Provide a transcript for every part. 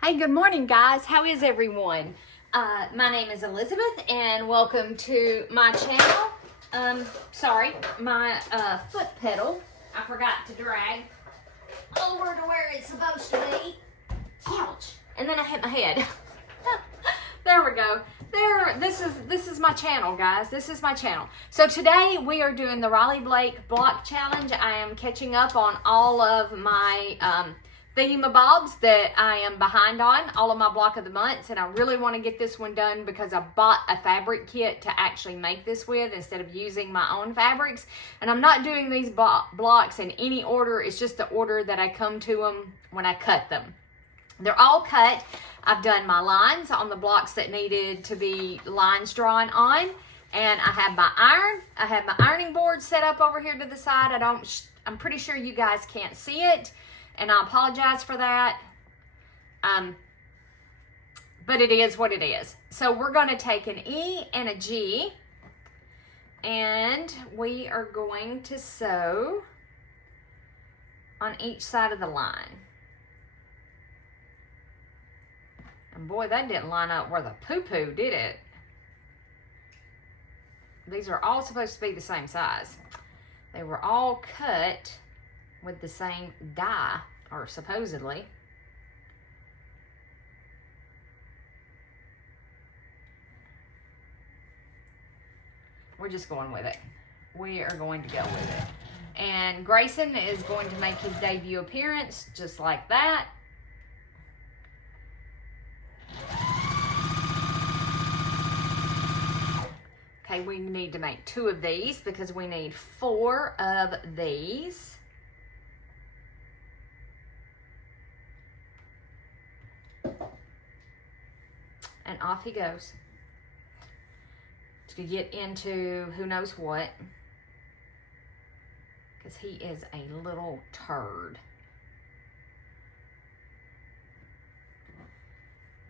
Hey, good morning, guys. How is everyone? My name is Elizabeth, and welcome to my channel. Sorry, my foot pedal, I forgot to drag over to where it's supposed to be. Ouch! And then I hit my head. There we go. This is my channel, guys. This is my channel. So today we are doing the Riley Blake block challenge. I am catching up on all of my thingamabobs that I am behind on, all of my block of the months, and I really want to get this one done because I bought a fabric kit to actually make this with instead of using my own fabrics. And I'm not doing these blocks in any order. It's just the order that I come to them when I cut them. They're all cut. I've done my lines on the blocks that needed to be lines drawn on, and I have my iron. I have my ironing board set up over here to the side. I'm pretty sure you guys can't see it, and I apologize for that. But it is what it is. So we're going to take an E and a G, and we are going to sew on each side of the line. And boy, that didn't line up where the poo-poo, did it? These are all supposed to be the same size. They were all cut with the same die, or supposedly. We're just going with it. We are going to go with it. And Grayson is going to make his debut appearance just like that. Okay, we need to make 2 of these because we need 4 of these. And off he goes to get into who knows what, because he is a little turd.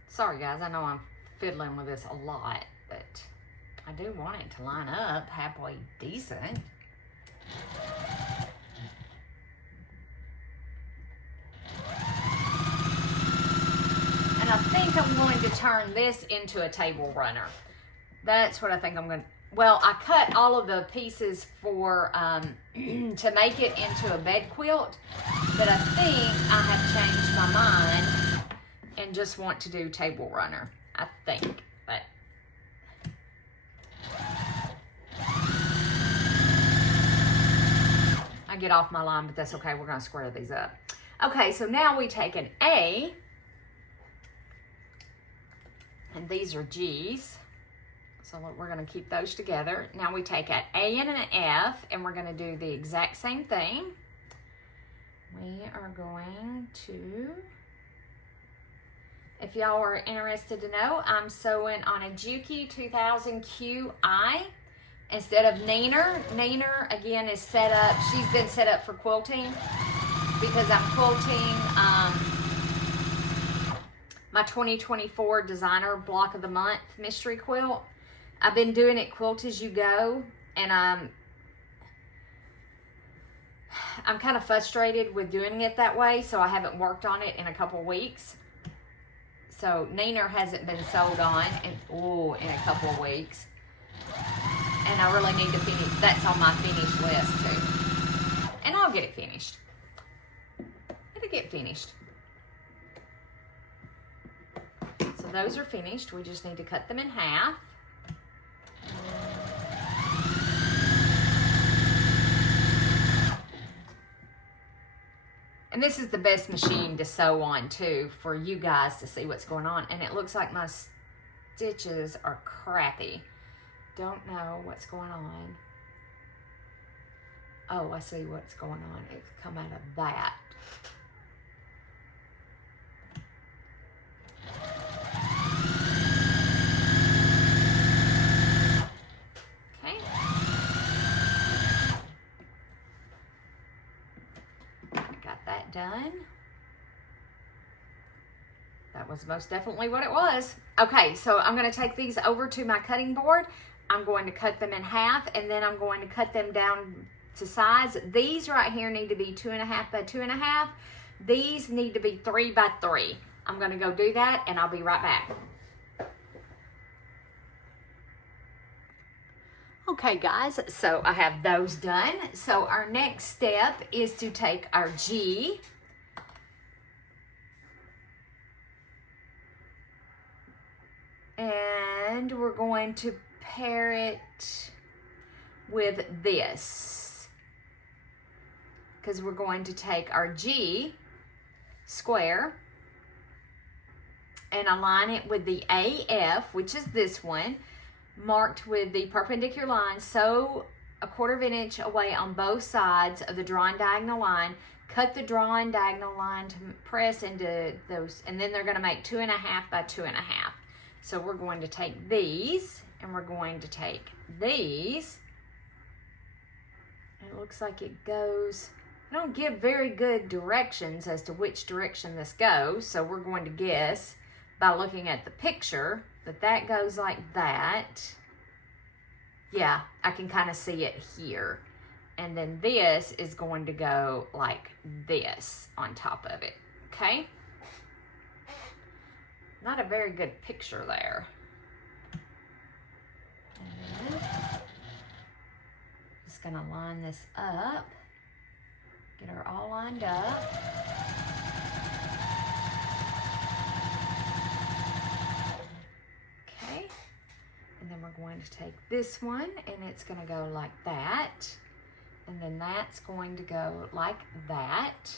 Sorry guys, I know I'm fiddling with this a lot, but I do want it to line up halfway decent. And I think I'm going to turn this into a table runner. That's what I think I'm going to. Well, I cut all of the pieces for to make it into a bed quilt, but I think I have changed my mind and just want to do table runner. I think, but I get off my line, but that's okay. We're going to square these up. Okay, so now we take an A, and these are G's. So we're going to keep those together. Now we take an A and an F, and we're going to do the exact same thing. We are going to, if y'all are interested to know, I'm sewing on a Juki 2000 QI instead of Nainer. Nainer, again, is set up, she's been set up for quilting because I'm quilting my 2024 designer block of the month mystery quilt. I've been doing it quilt as you go, and I'm kind of frustrated with doing it that way, so I haven't worked on it in a couple weeks. So Nainer hasn't been sewed on in a couple of weeks. And I really need to finish. That's on my finish list too. And I'll get it finished. It'll get finished. So those are finished. We just need to cut them in half. And this is the best machine to sew on too, for you guys to see what's going on. And it looks like my stitches are crappy. Don't know what's going on. Oh, I see what's going on. It's come out of that. Okay. Got that done. That was most definitely what it was. Okay, so I'm going to take these over to my cutting board. I'm going to cut them in half, and then I'm going to cut them down to size. These right here need to be 2.5 by 2.5. These need to be 3 by 3. I'm gonna go do that and I'll be right back. Okay guys, so I have those done. So our next step is to take our G and we're going to pair it with this, because we're going to take our G square and align it with the AF, which is this one, marked with the perpendicular line. Sew a 1/4 inch away on both sides of the drawn diagonal line. Cut the drawn diagonal line to press into those, and then they're going to make 2.5 by 2.5. So we're going to take these and we're going to take these. It looks like it goes, I don't give very good directions as to which direction this goes, so we're going to guess by looking at the picture that that goes like that. Yeah, I can kind of see it here. And then this is going to go like this on top of it, okay? Not a very good picture there. And then just gonna line this up, get her all lined up. Okay, and then we're going to take this one and it's gonna go like that. And then that's going to go like that.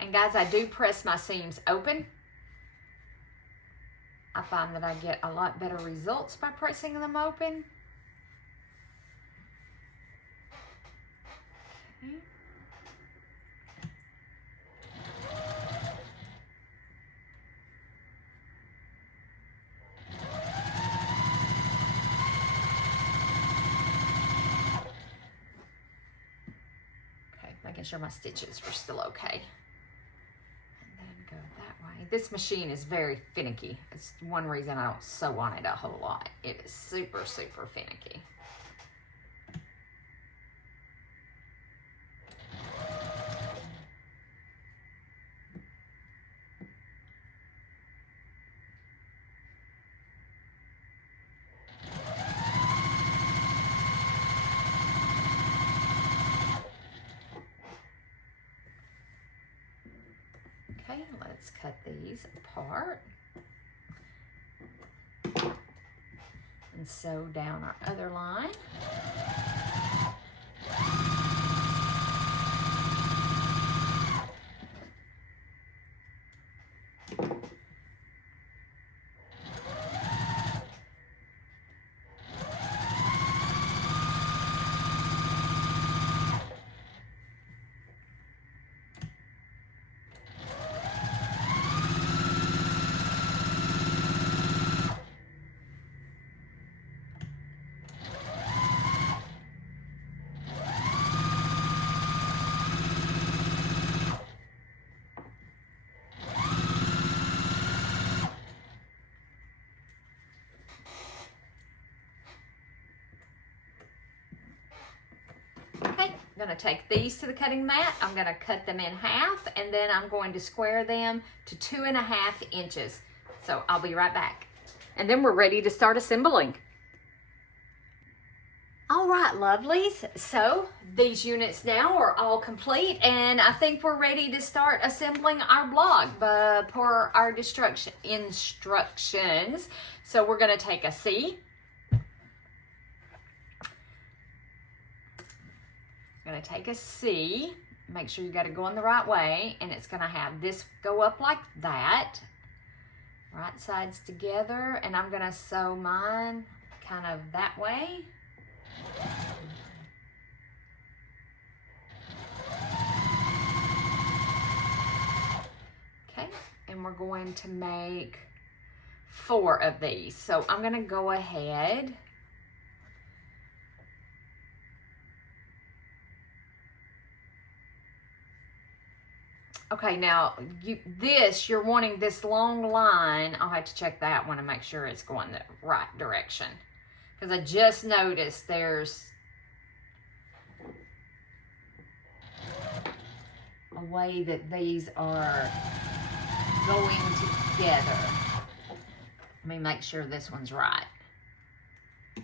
And guys, I do press my seams open. I find that I get a lot better results by pressing them open. Okay. Making sure my stitches were still okay. And then go that way. This machine is very finicky. It's one reason I don't sew on it a whole lot. It is super, super finicky. Okay, let's cut these apart and sew down our other line. I'm going to take these to the cutting mat. I'm going to cut them in half, and then I'm going to square them to 2.5 inches. So I'll be right back. And then we're ready to start assembling. All right, lovelies. So these units now are all complete, and I think we're ready to start assembling our blog per our instructions. So we're going to take a C. Going to take a C, make sure you got it going the right way, and it's going to have this go up like that, right sides together, and I'm going to sew mine kind of that way. Okay, and we're going to make 4 of these. So I'm going to go ahead Okay, now you're wanting this long line. I'll have to check that one and make sure it's going the right direction. Because I just noticed there's a way that these are going together. Let me make sure this one's right.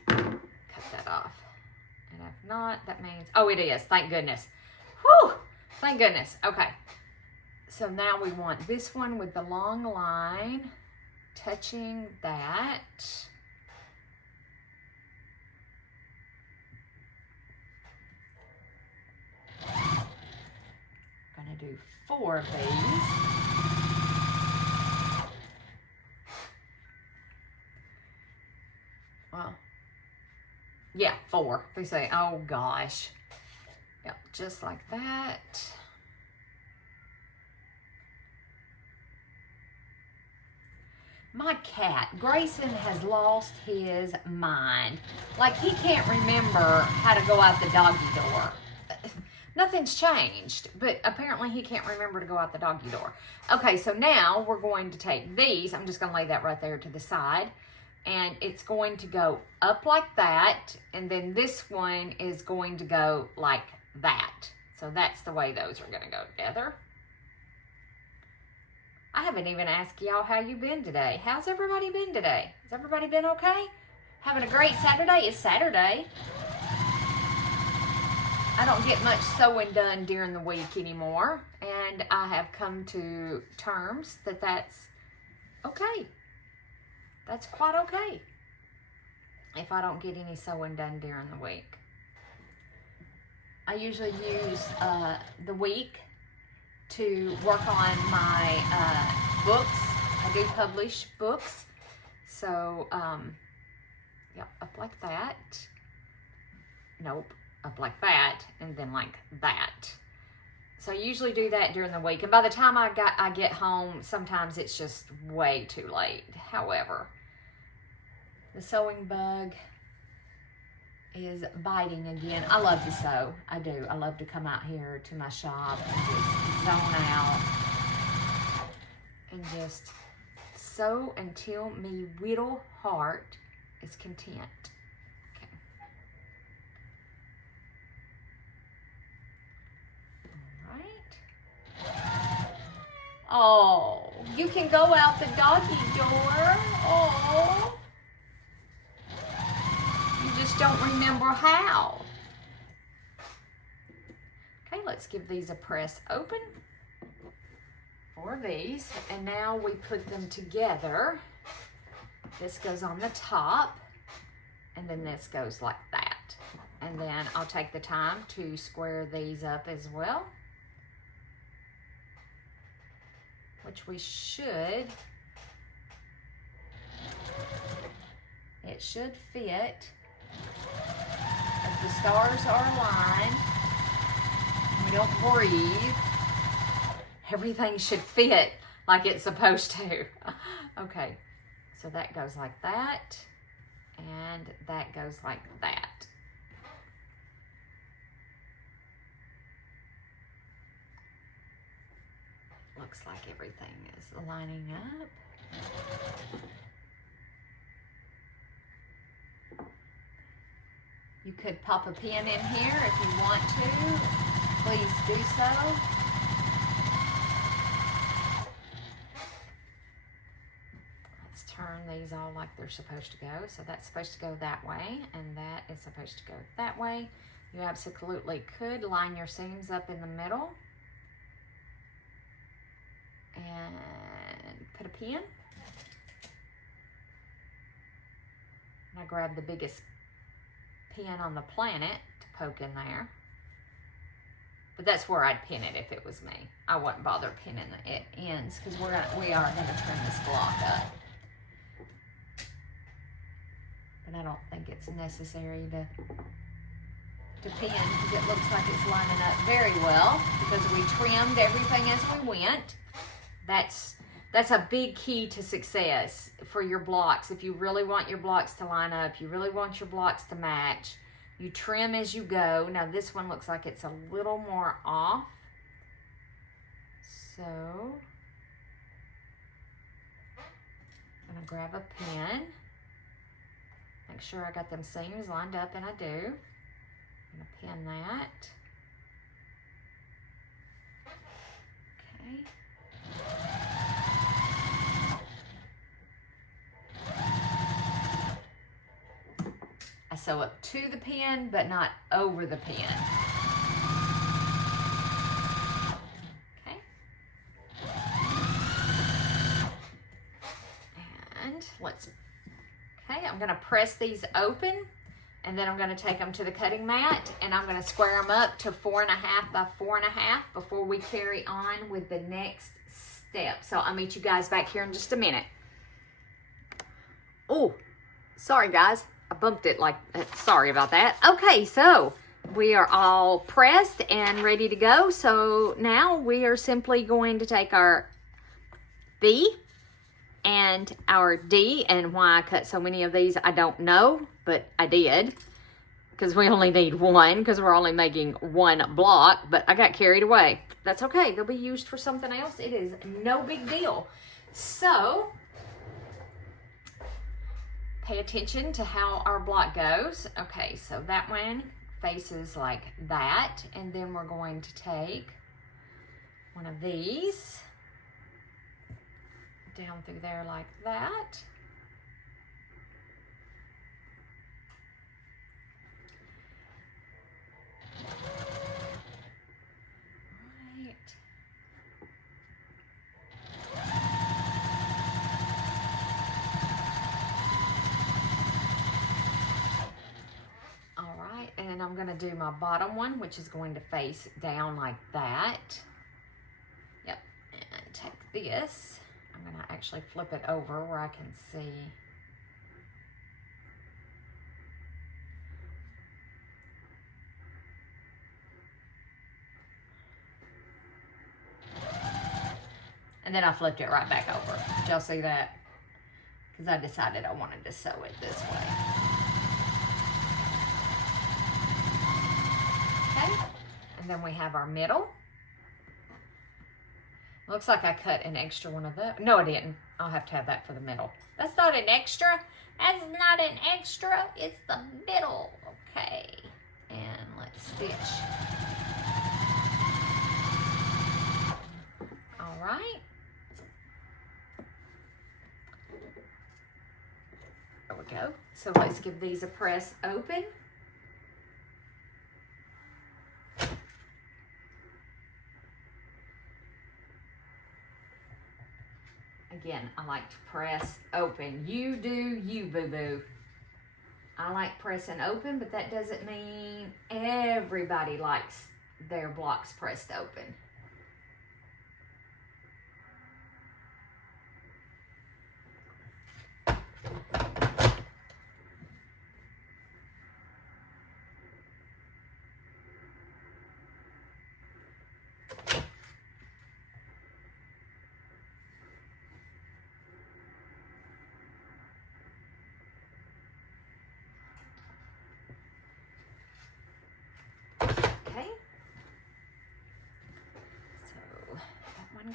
Cut that off. And if not, that means, oh, it is. Thank goodness. Whew! Thank goodness. Okay. So now we want this one with the long line touching that. I'm going to do 4 of these. Well, yeah, 4. They say, oh gosh. Yep, just like that. My cat, Grayson, has lost his mind. Like, he can't remember how to go out the doggy door. Nothing's changed, but apparently he can't remember to go out the doggy door. Okay, so now we're going to take these. I'm just going to lay that right there to the side. And it's going to go up like that. And then this one is going to go like that. So that's the way those are going to go together. I haven't even asked y'all how you been today. How's everybody been today? Has everybody been okay? Having a great Saturday? It's Saturday. I don't get much sewing done during the week anymore. And I have come to terms that that's okay. That's quite okay if I don't get any sewing done during the week. I usually use the week to work on my books. I do publish books. So, yeah, up like that. Nope, up like that, and then like that. So I usually do that during the week. And by the time I get home, sometimes it's just way too late. However, the sewing bug is biting again. I love to sew. I do. I love to come out here to my shop and just zone out and just sew until me little heart is content. Okay. All right. Oh, you can go out the doggy door. Oh. Just don't remember how. Okay, let's give these a press open for these. And now we put them together. This goes on the top, and then this goes like that. And then I'll take the time to square these up as well, which we should. It should fit. If the stars are aligned, we don't breathe, everything should fit like it's supposed to. Okay, so that goes like that, and that goes like that. Looks like everything is lining up. You could pop a pin in here if you want to. Please do so. Let's turn these all like they're supposed to go. So that's supposed to go that way, and that is supposed to go that way. You absolutely could line your seams up in the middle and put a pin. And I grab the biggest pin on the planet to poke in there. But that's where I'd pin it if it was me. I wouldn't bother pinning the ends because we are going to trim this block up. But I don't think it's necessary to pin because it looks like it's lining up very well because we trimmed everything as we went. That's a big key to success for your blocks. If you really want your blocks to line up, you really want your blocks to match, you trim as you go. Now this one looks like it's a little more off. So I'm gonna grab a pen, make sure I got them seams lined up, and I do. I'm gonna pin that. Okay. I sew up to the pin, but not over the pin. Okay. And okay, I'm gonna press these open, and then I'm gonna take them to the cutting mat, and I'm gonna square them up to 4.5 by 4.5 before we carry on with the next step. So I'll meet you guys back here in just a minute. Oh, sorry guys. I bumped it like, sorry about that. Okay, so we are all pressed and ready to go. So now we are simply going to take our B and our D, and why I cut so many of these, I don't know, but I did, because we only need one, because we're only making one block, but I got carried away. That's okay, they'll be used for something else. It is no big deal. So pay attention to how our block goes. Okay, so that one faces like that, and then we're going to take one of these down through there like that. All right, and I'm going to do my bottom one, which is going to face down like that. Yep, and take this. I'm going to actually flip it over where I can see. And then I flipped it right back over. Did y'all see that? Because I decided I wanted to sew it this way. Okay, and then we have our middle. Looks like I cut an extra one of those. No, I didn't. I'll have to have that for the middle. That's not an extra. That's not an extra. It's the middle. Okay, and let's stitch. All right. There we go. So let's give these a press open. Again, I like to press open. You do you, boo-boo. I like pressing open, but that doesn't mean everybody likes their blocks pressed open.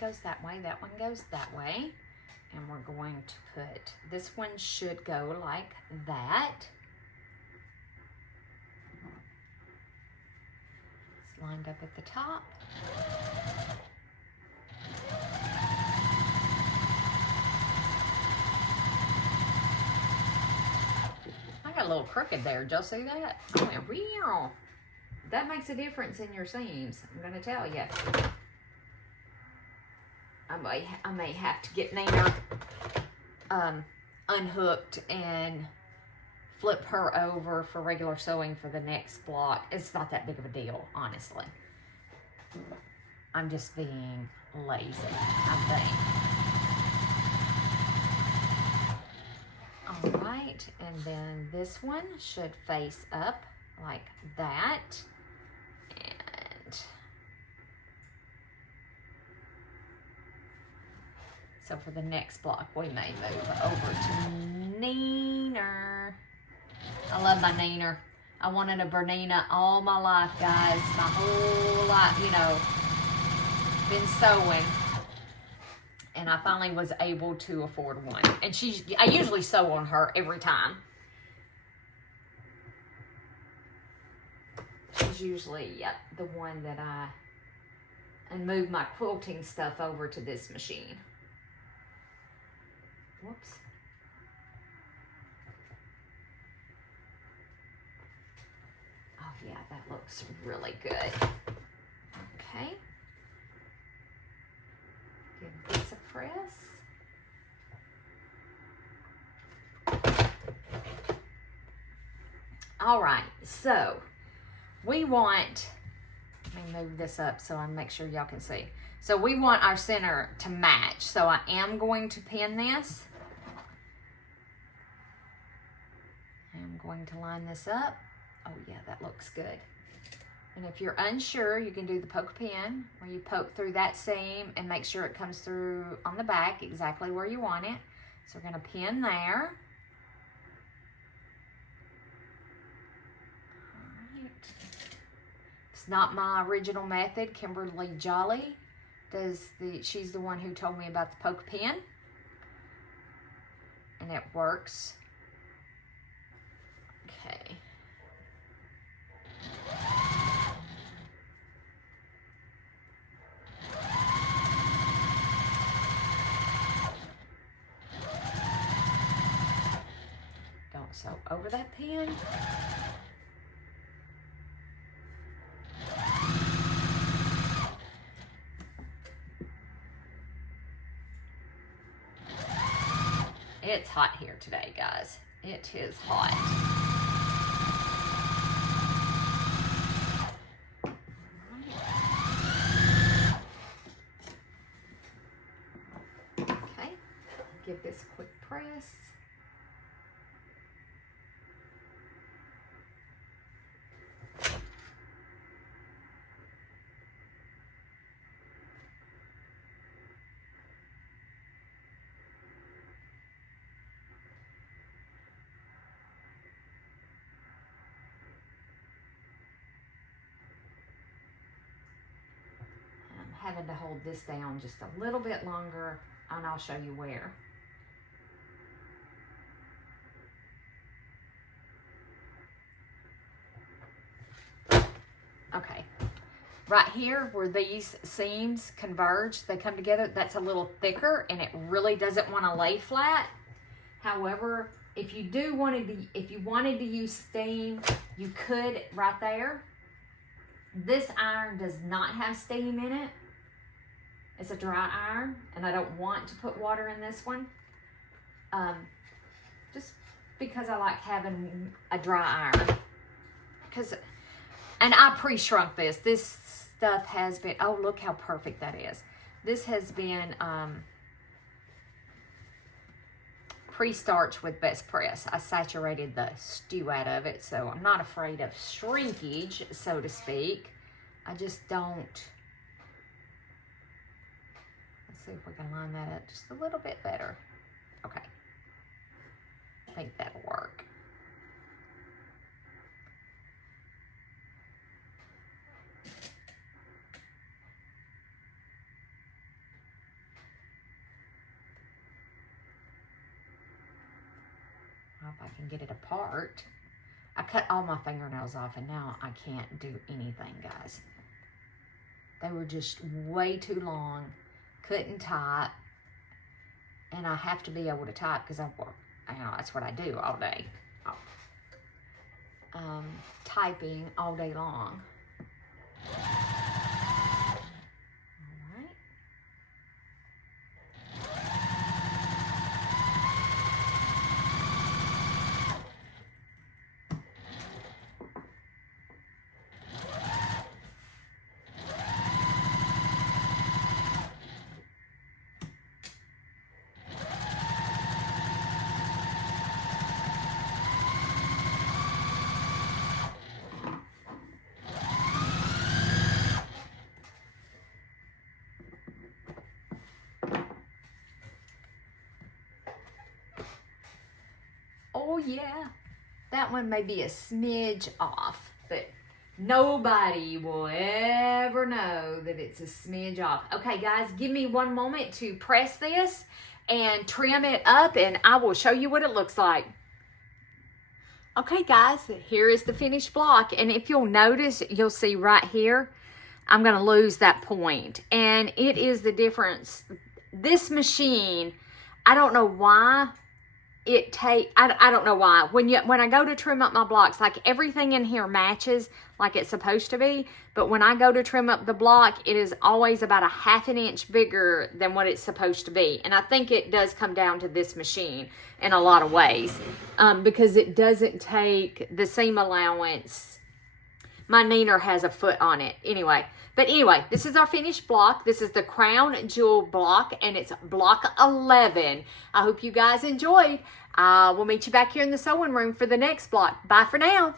Goes that way, that one goes that way, and we're going to put, this one should go like that. It's lined up at the top. I got a little crooked there. Did y'all see that? I went real. That makes a difference in your seams, I'm going to tell you. I may have to get Nina unhooked and flip her over for regular sewing for the next block. It's not that big of a deal, honestly. I'm just being lazy, I think. All right, and then this one should face up like that. So for the next block, we may move over to Neener. I love my Neener. I wanted a Bernina all my life, guys. My whole life, you know, been sewing. and I finally was able to afford one. And I usually sew on her every time. She's usually, yep, the one that and move my quilting stuff over to this machine. Whoops. Oh yeah, that looks really good. Okay. Give this a press. All right, so we want, let me move this up so I make sure y'all can see. So we want our center to match. So I am going to pin this. I'm going to line this up. Oh yeah, that looks good. And if you're unsure, you can do the poke pin, where you poke through that seam and make sure it comes through on the back exactly where you want it. So we're gonna pin there. All right. It's not my original method. Kimberly Jolly she's the one who told me about the poke pin. And it works. Okay. Don't sew over that pin. It's hot here today, guys. It is hot. Okay, give this a quick press. Having to hold this down just a little bit longer, and I'll show you where. Okay, right here where these seams converge, they come together, that's a little thicker and it really doesn't want to lay flat. However, if you wanted to use steam, you could right there. This iron does not have steam in it. It's a dry iron, and I don't want to put water in this one. Just because I like having a dry iron. And I pre-shrunk this. This stuff has been, oh, look how perfect that is. This has been pre-starched with Best Press. I saturated the stew out of it, so I'm not afraid of shrinkage, so to speak. I just don't. See if we can line that up just a little bit better. Okay. I think that'll work. I hope I can get it apart. I cut all my fingernails off and now I can't do anything, guys. They were just way too long. Couldn't type, and I have to be able to type because I work, that's what I do all day. Typing all day long. Oh yeah, that one may be a smidge off, but Nobody will ever know that it's a smidge off. Okay, guys, give me one moment to press this and trim it up, and I will show you what it looks like. Okay, guys, here is the finished block, and if you'll notice, you'll see right here, I'm going to lose that point, and it is the difference. This machine, I don't know why. I don't know why. When I go to trim up my blocks, like everything in here matches like it's supposed to be. But when I go to trim up the block, it is always about a ½ an inch bigger than what it's supposed to be. And I think it does come down to this machine in a lot of ways. Because it doesn't take the seam allowance. My Neener has a foot on it. But anyway, this is our finished block. This is the Crown Jewel block, and it's block 11. I hope you guys enjoyed. We'll meet you back here in the sewing room for the next block. Bye for now.